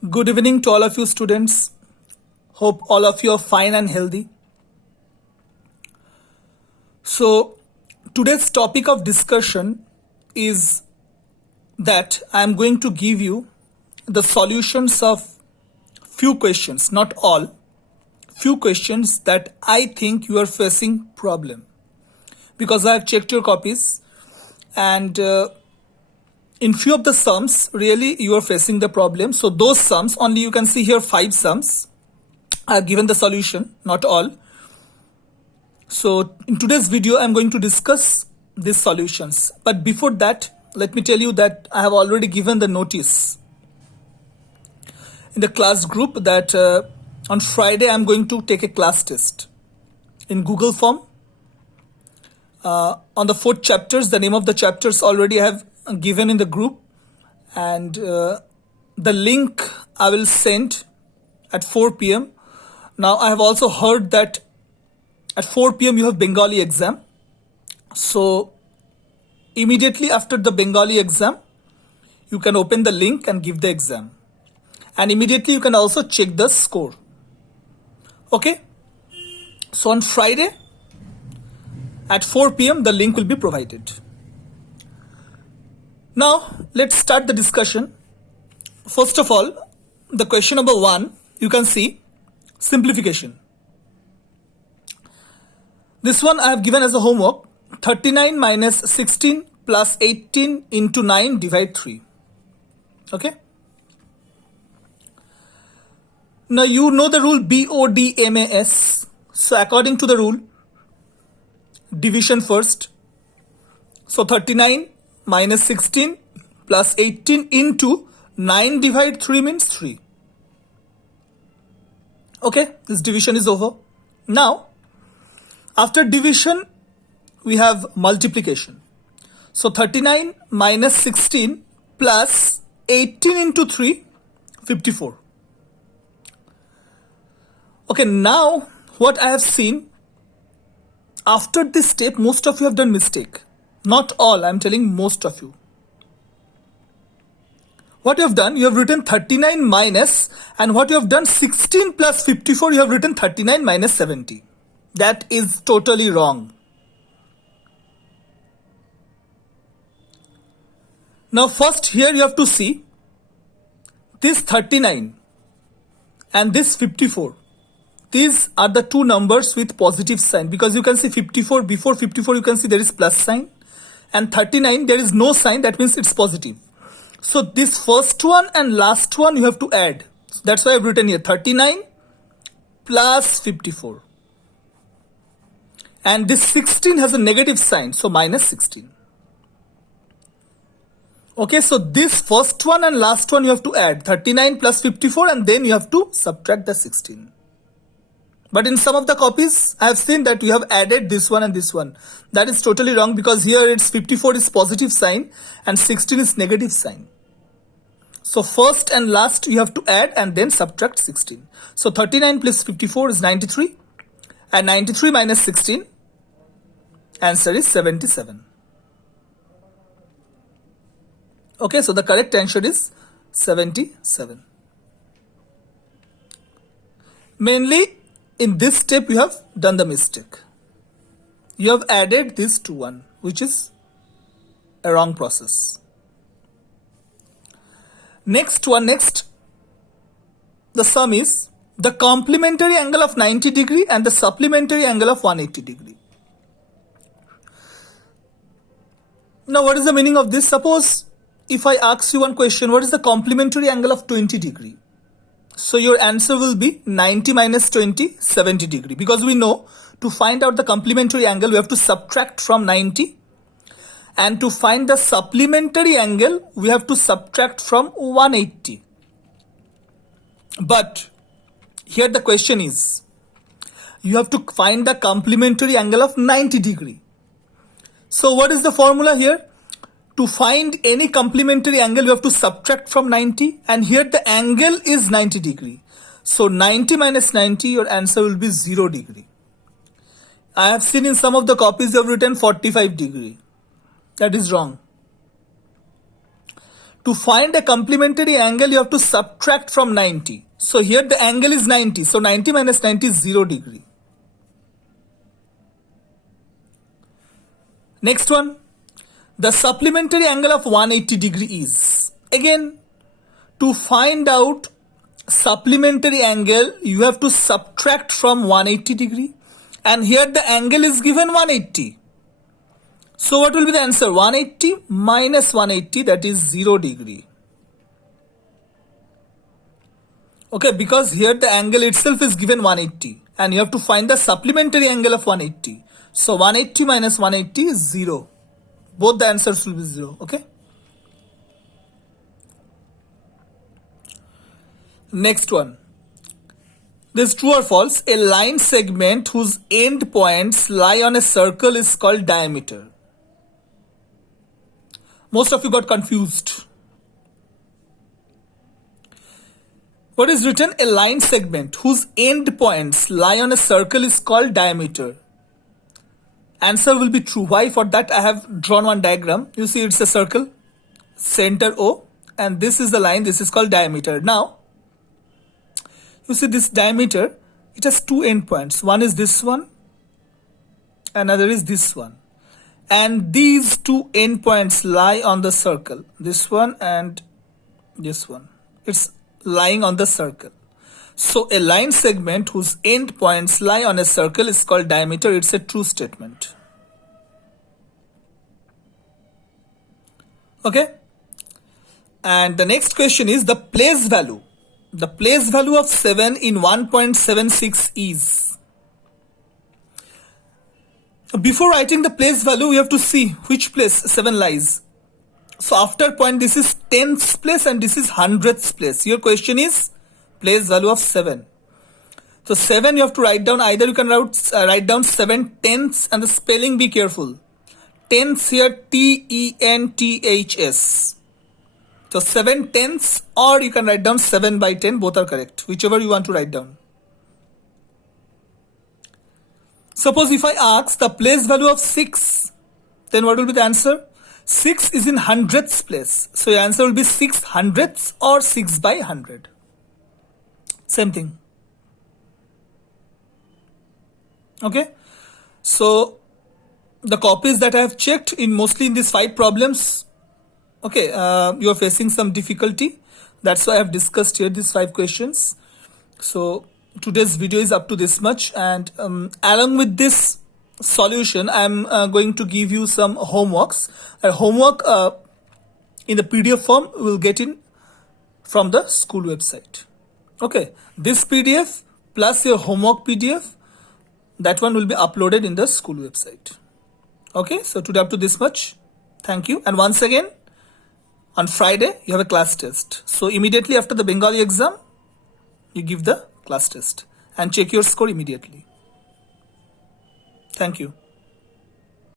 Good evening to all of you students. Hope all of you are fine and healthy. So today's topic of discussion is that I am going to give you the solutions of few questions, not all, few questions that I think you are facing problem. Because I have checked your copies and in few of the sums really you are facing the problem. So those sums, only you can see here 5 sums. I have given the solution, not all. So in today's video I am going to discuss these solutions. But before that, let me tell you that I have already given the notice in the class group that on Friday I am going to take a class test in Google form. On the 4 chapters, the name of the chapters already I have given in the group, and the link I will send at 4 p.m. Now I have also heard that at 4 p.m. you have Bengali exam. So immediately after the Bengali exam, you can open the link and give the exam. And immediately you can also check the score. Okay? So on Friday at 4 p.m. the link will be provided. Now let's start the discussion. First of all, the question number 1, you can see simplification. This one I have given as a homework. 39 minus 16 plus 18 into 9 divide 3. Okay. Now you know the rule BODMAS. So according to the rule, division first. So 39 minus 16 plus 18 into 9 divide 3 means 3. Okay, this division is over. Now, after division, we have multiplication. So 39 minus 16 plus 18 into 3, 54. Okay, now what I have seen, after this step, most of you have done mistake. Not all, I am telling most of you. What you have done, you have written 39 minus, and what you have done 16 plus 54, you have written 39 minus 70. That is totally wrong. Now first here you have to see this 39 and this 54. These are the two numbers with positive sign, because you can see 54, before 54 you can see there is plus sign, and 39 there is no sign, that means it's positive. So this first one and last one you have to add. That's why I've written here 39 plus 54. And this 16 has a negative sign, so minus 16. Okay, so this first one and last one you have to add 39 plus 54, and then you have to subtract the 16. But in some of the copies, I have seen that you have added this one and this one. That is totally wrong, because here it's 54 is positive sign and 16 is negative sign. So first and last you have to add and then subtract 16. So 39 plus 54 is 93, and 93 minus 16, answer is 77. Okay, so the correct answer is 77. Mainly in this step you have done the mistake. You have added this to 1, which is a wrong process. Next, the sum is the complementary angle of 90 degree and the supplementary angle of 180 degree. Now what is the meaning of this? Suppose if I ask you one question, what is the complementary angle of 20 degree? So your answer will be 90 minus 20, 70 degree. Because we know to find out the complementary angle, we have to subtract from 90. And to find the supplementary angle, we have to subtract from 180. But here the question is, you have to find the complementary angle of 90 degree. So what is the formula here? To find any complementary angle, you have to subtract from 90, and here the angle is 90 degree. So 90 minus 90, your answer will be 0 degree. I have seen in some of the copies you have written 45 degree. That is wrong. To find a complementary angle, you have to subtract from 90. So here the angle is 90. So 90 minus 90 is 0 degree. Next one. The supplementary angle of 180 degree is. Again, to find out supplementary angle, you have to subtract from 180 degree. And here the angle is given 180. So what will be the answer? 180 minus 180, that is 0 degree. Okay, because here the angle itself is given 180 and you have to find the supplementary angle of 180. So 180 minus 180 is 0. Both the answers will be 0. Okay. Next one. This is true or false. A line segment whose end points lie on a circle is called diameter. Most of you got confused. What is written? A line segment whose end points lie on a circle is called diameter. Answer will be true. Why? For that I have drawn one diagram. You see it's a circle, center O, and this is the line. This is called diameter. Now, you see this diameter, it has two endpoints. One is this one, another is this one. And these two endpoints lie on the circle. This one and this one. It's lying on the circle. So a line segment whose endpoints lie on a circle is called diameter. It's a true statement. Okay. And the next question is the place value. The place value of 7 in 1.76 is. Before writing the place value, we have to see which place 7 lies. So after point, this is tenths place and this is hundredths place. Your question is place value of 7. So 7 you have to write down. Either you can write down 7 tenths, and the spelling be careful. Tenths here TENTHS. So 7 tenths, or you can write down 7 by 10. Both are correct. Whichever you want to write down. Suppose if I ask the place value of 6, then what will be the answer? 6 is in hundredths place. So your answer will be 6 hundredths or 6 by 100. Same thing. Okay. So the copies that I have checked in mostly in these 5 problems, okay, you are facing some difficulty. That's why I have discussed here these 5 questions. So today's video is up to this much, and along with this solution I'm going to give you some homeworks. Homework in the PDF form we will get in from the school website. Okay, this PDF plus your homework PDF, that one will be uploaded in the school website. Okay, so today up to this much. Thank you. And once again, on Friday you have a class test. So immediately after the Bengali exam, you give the class test and check your score immediately. Thank you.